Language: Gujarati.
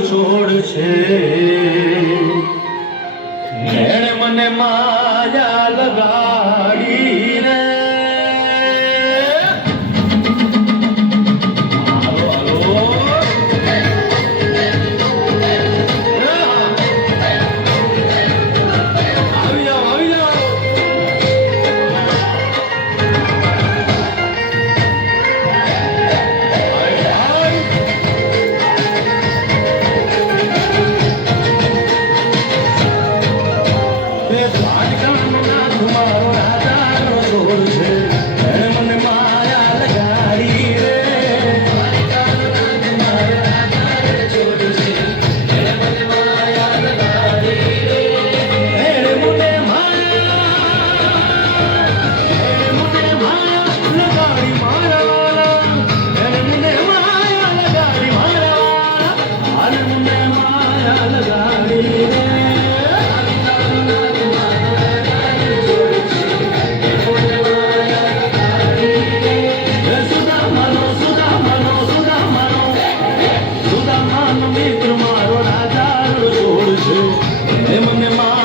છોડ છે એણે મને માયા લગાડી Yeah, my.